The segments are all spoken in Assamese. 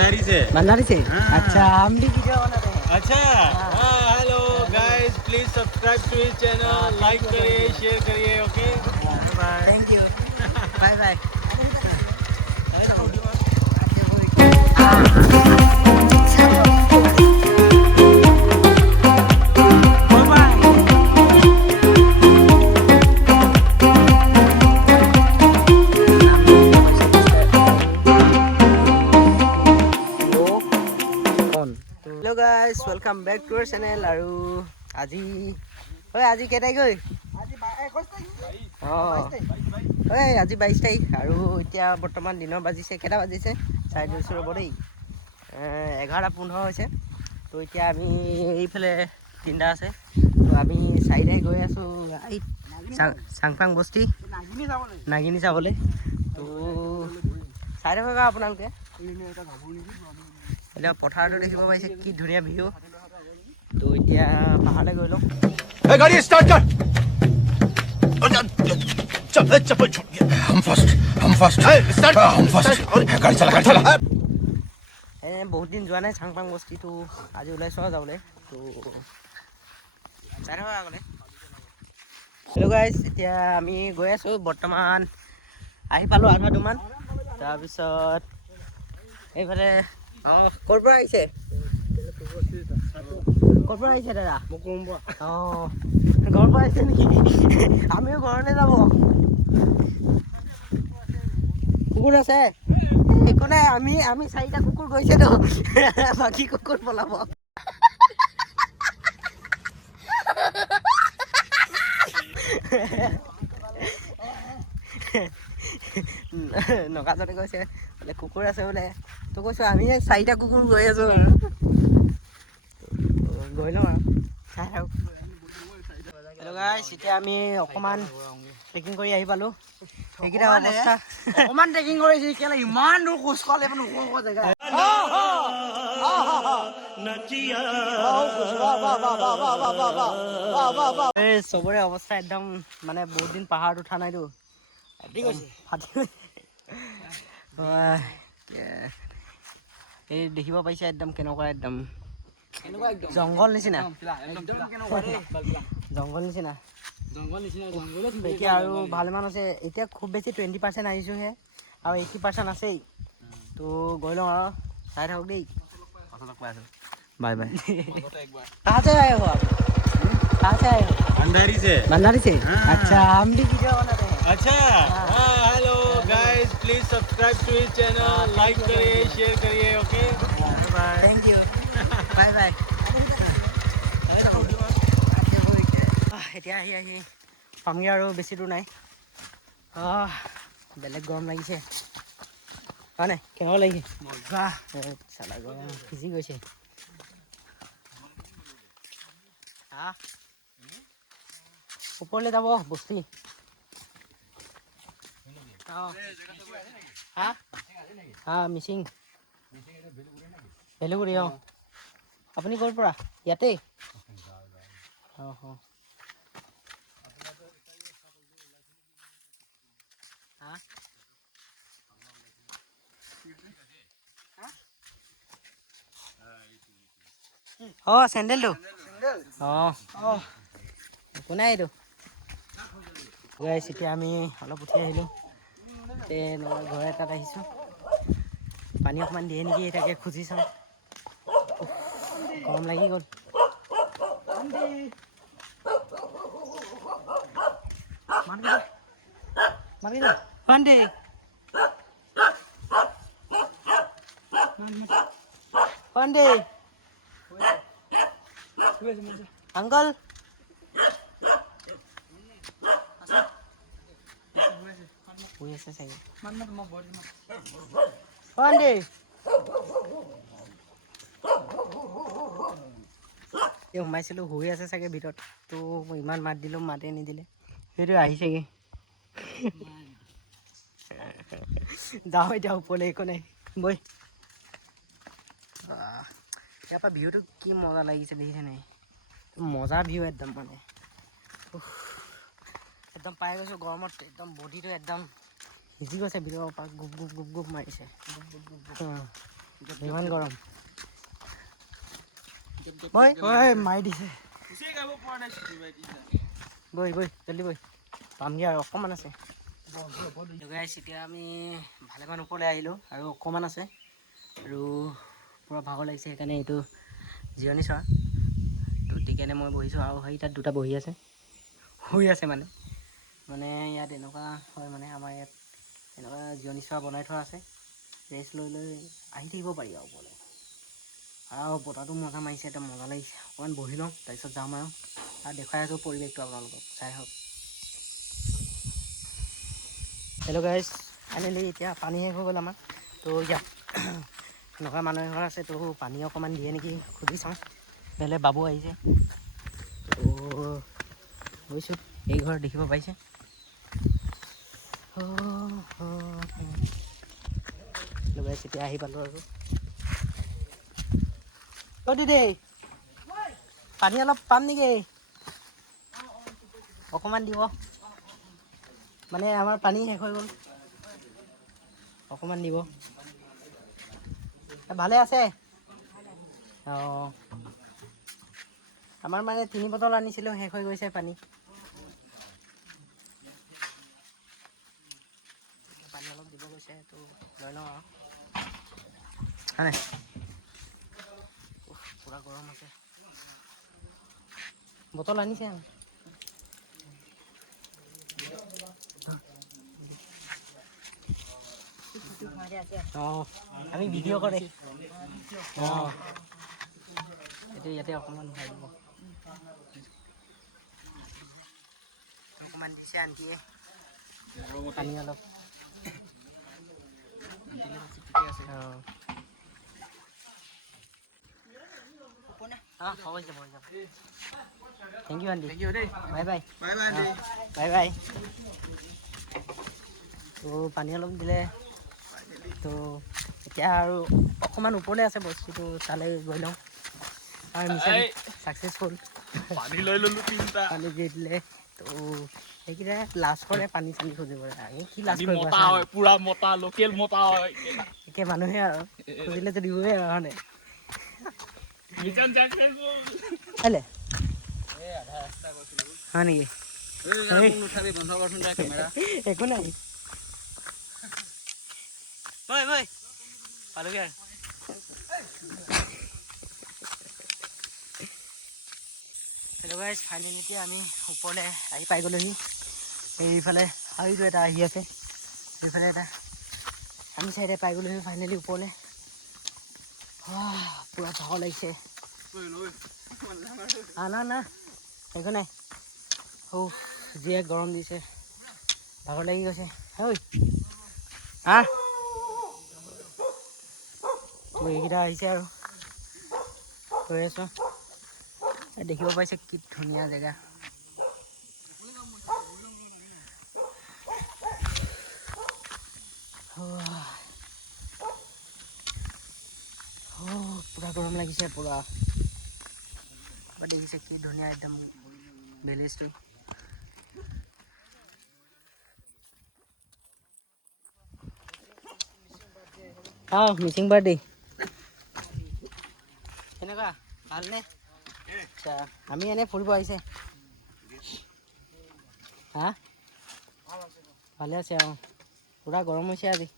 भंडारी से अच्छा हम भी वीडियो बना रहे हैं अच्छा hello guys please subscribe to his channel like करिए शेयर करिए okay bye thank you bye bye hello guys welcome back to our channel और आज आज केटाई गई आज 22 तारिख और इतना बर्तमान दिन बाजिसे केटा बाजिसे 2:30 रब देई 11:15 तो इतना ये तीनटा आसे तो आम चारिटाई गई आसो चांगफां बस्ती नागिनी चाबले तो चाই থাকক আপোনালোকে এতিয়া পথাৰটো দেখিব পাইছে কি ধুনীয়া ভিউ তো এতিয়া পাহাৰলৈ গৈ লওঁ गाड़ी स्टार्ट कर चल चप्पल छोड़ हम फर्स्ट स्टार्ट गाड़ी चला बहुत दिन যোৱা নাই চাংপাং বস্তি তো আজি ওলাইছোঁ যাবলৈ তো চাই থাকক আগলৈ হেল্ল' গাইজ এতিয়া আমি গৈ আছোঁ বৰ্তমান আহি পালোঁ আধাটোমান তাৰপিছত এইফালে ক'ৰ পৰা আহিছে দাদা ঘৰৰ পৰা আহিছে নেকি আমিও ঘৰলৈ যাব কুকুৰ আছে একো নাই আমি চাৰিটা কুকুৰ গৈছেতো বাকী কুকুৰ পলাব নগাজনে কৈছে বোলে কুকুৰ আছে বোলে তো কৈছোঁ আমি চাৰিটা কুকুৰ গৈ আছোঁ গৈ লওঁ আৰু চাই থাকক হেল্ল' গাইছ এতিয়া আমি অকণমান ট্ৰেকিং কৰি আহি পালোঁ সেইকেইটা অৱস্থা অকণমান ট্ৰেকিং কৰিছে কেলে ইমান দূৰ খোজ কাঢ়িলে মানে ওখ জেগা এই চবৰে অৱস্থা একদম মানে বহুত দিন পাহাৰত উঠা নাইতো এই দেখিব পাইছে একদম কেনেকুৱা একদম জংঘল নিচিনা এতিয়া আৰু ভালেমান আছে এতিয়া খুব বেছি 20% আহিছোঁহে আৰু 80% আছেই তো গৈ লওঁ আৰু চাই থাকক দেই बाय बाय कहाँ से आए हो आप कहाँ से आए हो भंडारी से अच्छा हम भी वीडियो बना रहे हैं अच्छा hello guys please subscribe to his channel like करिए शेयर करिए okay bye thank you bye bye এতিয়া আহি পামগৈ আৰু বেছি দূৰ নাই বেলেগ গৰম লাগিছে হয় নাই কেনেকুৱা লাগিছে মজা চালা গৰম ভিজি গৈছে ওপৰলৈ যাব বস্তি মিচিং ভেলুগুৰি আপুনি ক'ৰ পৰা ইয়াতে চেণ্ডেলটো একো নাই এইটো গাইছ এতিয়া আমি অলপ উঠি আহিলোঁ ঘৰ এটাত আহিছোঁ পানী অকণমান দিয়ে নেকি তাকে খুজি চাওঁ গৰম লাগি গ'ল পাণ্ডে আংকল শুই আছে চাগে পাণ্ডে সোমাইছিলোঁ শুই আছে চাগে ভিতৰত তো ইমান মাত দিলোঁ মাতে নিদিলে সেইটো আহিছেগৈ যাওঁ এতিয়া ওপৰলৈ একো নাই বৈ ইয়াৰ পৰা ভিউটো কি মজা লাগিছে দেখিছে নাই মজা ভিউ একদম মানে একদম পাই গৈছোঁ গৰমত একদম বডিটো একদম সিজি গৈছে ভিতৰৰ পৰা গুপ গুপ মাৰিছে ইমান গৰম বৈ মাৰি দিছে বৈ জল্দি বৈ পামগৈ আৰু অকণমান আছে এতিয়া আমি ভালেমান ওপৰলৈ আহিলোঁ আৰু অকণমান আছে আৰু পূৰা ভাগৰ লাগিছে সেইকাৰণে এইটো জিৰণি চোৱা তো সেইকাৰণে মই বহিছোঁ আৰু সেই তাত দুটা বহি আছে শুই আছে মানে ইয়াত এনেকুৱা হয় মানে আমাৰ ইয়াত এনেকুৱা জিৰণি চোৱা বনাই থোৱা আছে ৰেষ্ট লৈ আহি থাকিব পাৰি আৰু ওপৰলৈ আৰু বতাহটো মজা মাৰিছে একদম মজা লাগিছে অকণমান বহি লওঁ তাৰপিছত যাম আৰু দেখুৱাই আছোঁ পৰিৱেশটো আপোনালোকক চাই হওক হেল্ল' গাইজ ফাইনেলি এতিয়া পানী শেষ হৈ গ'ল আমাৰ তো ইয়াত এনেকুৱা মানুহ এঘৰ আছে তো পানী অকণমান দিয়ে নেকি সুধি চাওঁ বেলেগ বাবু আহিছে তো গৈছোঁ এই ঘৰ দেখিব পাইছে গাইজ এতিয়া আহি পালোঁ আৰু অ' দিদি পানী অলপ পাম নেকি অকণমান দিব মানে আমাৰ পানী শেষ হৈ গ'ল অকণমান দিব ভালে আছে অঁ আমাৰ মানে 3 বটল আনিছিলোঁ শেষ হৈ গৈছে পানী পানী অলপ দিব গৈছে তো লৈ লওঁ আৰু হয় পূৰা গৰম আছে বটল আনিছে অঁ আমি ভিডিঅ' কৰে অঁ এইটো ইয়াতে অকণমান ভাবিব অকণমান দিছে আনকি পানী অলপ অঁ হ'ব যাব thank you aunty bye bye bye bye তো পানী অলপ দিলে তো এতিয়া আৰু অকণমান ওপৰলৈ আছে বস্তুটো তালৈ গৈ লওঁ আৰু মিছন ছাকচেছফুল পানী লৈ ল'লো 3টা পানী দি দিলে তো সেইকেইটা লাজ কৰে পানী চানী খুজিব আমি কি লাজ পানী কৰিব মতা হয় পুৰা মতা লোকেল মতা হয় একে মানুহে আৰু খুজিলেতো দিবই আৰু হয়নে মিছন ছাকচেছফুল হয় নেকি একো নাই বৈ পালোগৈ আৰু হেল্ল' গাইজ ফাইনেলি এতিয়া আমি ওপৰলৈ আহি পাই গ'লোহি এইফালে আৰু এটা আহি আছে এইফালে এটা আমি চাইডে পাই গ'লোহি ফাইনেলি ওপৰলৈ পূৰা ভাগৰ লাগিছে না একো নাই যিয়ে গৰম দিছে ভাগৰ লাগি গৈছে ঐ তো এইকেইটা আহিছে আৰু গৈ আছোঁ দেখিব পাইছে কি ধুনীয়া জেগা পূৰা গৰম লাগিছে পূৰা দেখিছে কি ধুনীয়া একদম ভিলেজটো মিচিং পাৰ্টি কেনেকুৱা ভালনে আচ্ছা আমি এনেই ফুৰিব আহিছে ভালে আছে পূৰা গৰম হৈছে আজি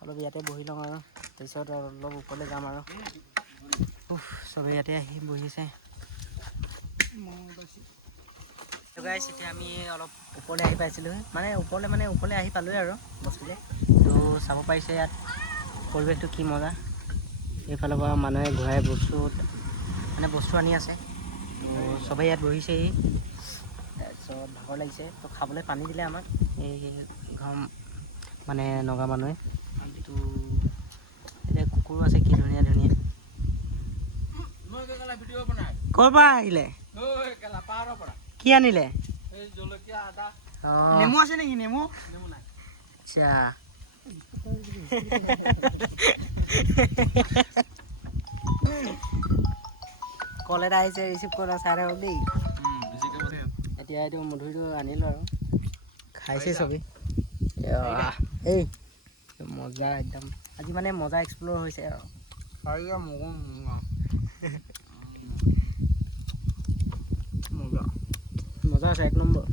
অলপ ইয়াতে বহি লওঁ আৰু তাৰপিছত অলপ ওপৰলৈ যাম আৰু চবেই ইয়াতে আহি বহিছে গাইছ এতিয়া আমি অলপ ওপৰলৈ আহি পাইছিলোঁ মানে ওপৰলৈ আহি পালোঁৱে আৰু বস্তুলৈ তো চাব পাৰিছে ইয়াত পৰিৱেশটো কি মজা এইফালৰ পৰা মানুহে ঘূৰাই বস্তু আনি আছে তো চবেই ইয়াত বহিছেহি তাৰপিছত ভাগৰ লাগিছে তো খাবলৈ পানী দিলে আমাক এই ঘৰ মানে নগা মানুহে তো এতিয়া কুকুৰো আছে কি ধুনীয়া ক'ৰ পৰা আহিলে কি আনিলে নেমু আছে নেকি নেমু আচ্ছা কল এটা আহিছে ৰিচিভ কৰা চাই থাকক দেই এতিয়া এইটো মধুৰিটো আনিলোঁ আৰু খাইছে চবেই এই মজা একদম আজি মানে মজা এক্সপ্ল'ৰ হৈছে আৰু মজা আছে 1 নম্বৰ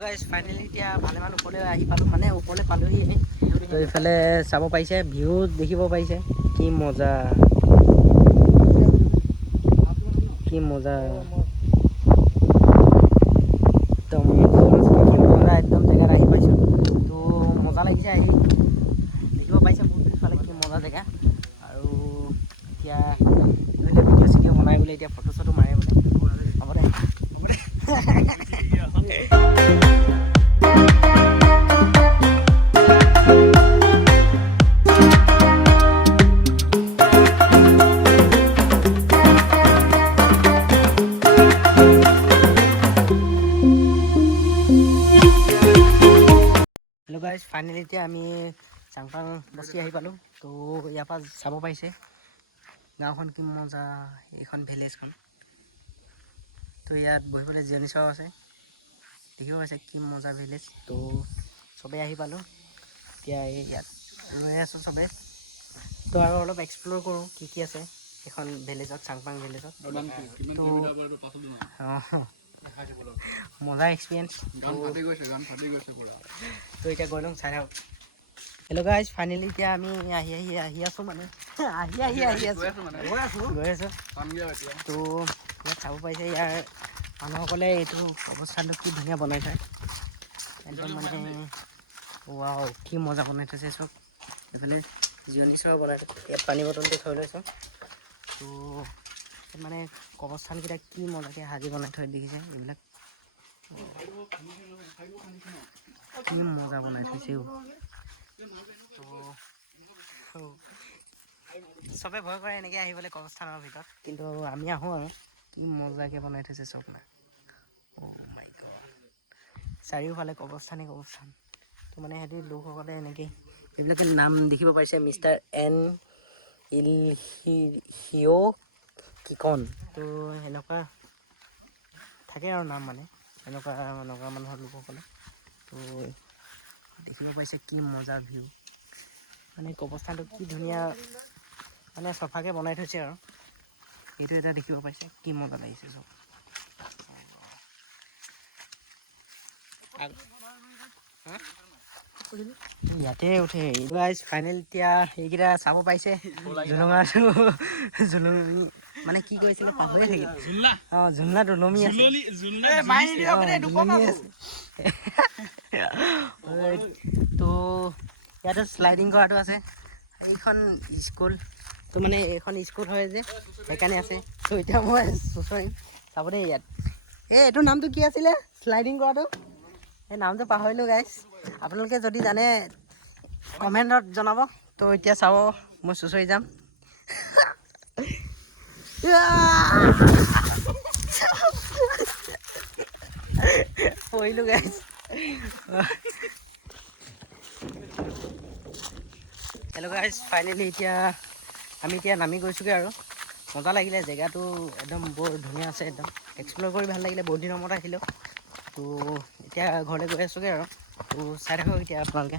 গাইজ ফাইনেলি এতিয়া ভালেমান ওপৰলৈ আহি পালোঁ মানে ওপৰলৈ পালোহি তো এইফালে চাব পাৰিছে ভিউ দেখিব পাৰিছে কি মজা কি মজা একদম কি মজা একদম জেগাত আহি পাইছোঁ তো মজা লাগিছে আহি দেখিব পাইছে বহুত পিছফালে কি মজা জেগা আৰু এতিয়া ধৰি লওক ভিডিঅ' চিডিঅ' বনাই বোলে এতিয়া ফটো চটো মাৰে বোলে হ'ব দে হেল্ল' গাইজ ফাইনেলি এতিয়া আমি চাংপাং বস্তি আহি পালোঁ তো ইয়াৰ পৰা চাব পাৰিছে গাঁওখন কি মজা এইখন ভিলেজখন তো ইয়াত বহিবলৈ জিৰণি চোৱাও আছে দেখিব পাইছে কি মজা ভিলেজ তো চবেই আহি পালোঁ এতিয়া এই ইয়াত ৰৈ আছোঁ চবেই তো আৰু অলপ এক্সপ্ল'ৰ কৰোঁ কি কি আছে এইখন ভিলেজত চাংপাং ভিলেজত তো অঁ মজা এক্সপিৰিয়েঞ্চ তো এতিয়া গৈ লওঁ চাই থাকক হেল্ল' গাইজ ফাইনেলি এতিয়া আমি আহি আছোঁ মানে আহি আছোঁ গৈ আছোঁ তো ইয়াত চাব পাৰিছে ইয়াৰ মানুহসকলে এইটো অৱস্থানটো কি ধুনীয়া বনাই থয় একদম মানে ৱাও কি মজা বনাই থৈছে চব এইফালে জিৰণি চোৱা বনাই থৈছে ইয়াত পানী বটলটো থৈ লৈছোঁ তো মানে কবৰস্থানকেইটা কি মজাকৈ সাজি বনাই থৈ দেখিছে এইবিলাক কি মজা বনাই থৈছে তো চবে ভয় কৰে এনেকৈ আহিবলৈ কবৰস্থানৰ ভিতৰত কিন্তু আমি আহোঁ আৰু কি মজাকৈ বনাই থৈছে চব না মাই গড চাৰিওফালে কবৰস্থানেই কবৰস্থান তো মানে সিহঁতি লোকসকলে এনেকৈ এইবিলাকে নাম দেখিব পাৰিছে মিষ্টাৰ এন হিঅ' কিকন তো সেনেকুৱা থাকে আৰু নাম মানে এনেকুৱা মানুহৰ লোকসকলে তো দেখিব পাইছে কি মজা ভিউ মানে কবৰস্থানটো কি ধুনীয়া মানে চফাকৈ বনাই থৈছে আৰু এইটো এটা দেখিব পাইছে কি মজা লাগিছে চব ইয়াতে উঠে গাইজ ফাইনেল এতিয়া এইকেইটা চাব পাৰিছে জুলুঙি মানে কি কৈছিলে পাহৰিয়ে থাকিল অঁ ঝুলনা দলমি আছে তো ইয়াতো শ্লাইডিং কৰাটো আছে এইখন স্কুল তো মানে এইখন স্কুল হয় যে সেইকাৰণে আছে তো এতিয়া মই চুঁচৰিম চাব দেই ইয়াত এইটোৰ নামটো কি আছিলে শ্লাইডিং কৰাটো এই নামটো পাহৰিলোঁ গাইজ আপোনালোকে যদি জানে কমেণ্টত জনাব তো এতিয়া চাব মই চুঁচৰি যাম পৰিলোঁ গাইজ হেল্ল' গাইজ ফাইনেলি আমি এতিয়া নামি গৈছোঁগৈ আৰু মজা লাগিলে জেগাটো একদম বৰ ধুনীয়া আছে একদম এক্সপ্ল'ৰ কৰি ভাল লাগিলে বহুত দিনৰ মূৰত আহিলোঁ তো এতিয়া ঘৰলৈ গৈ আছোঁগৈ আৰু তো চাই থাকক এতিয়া আপোনালোকে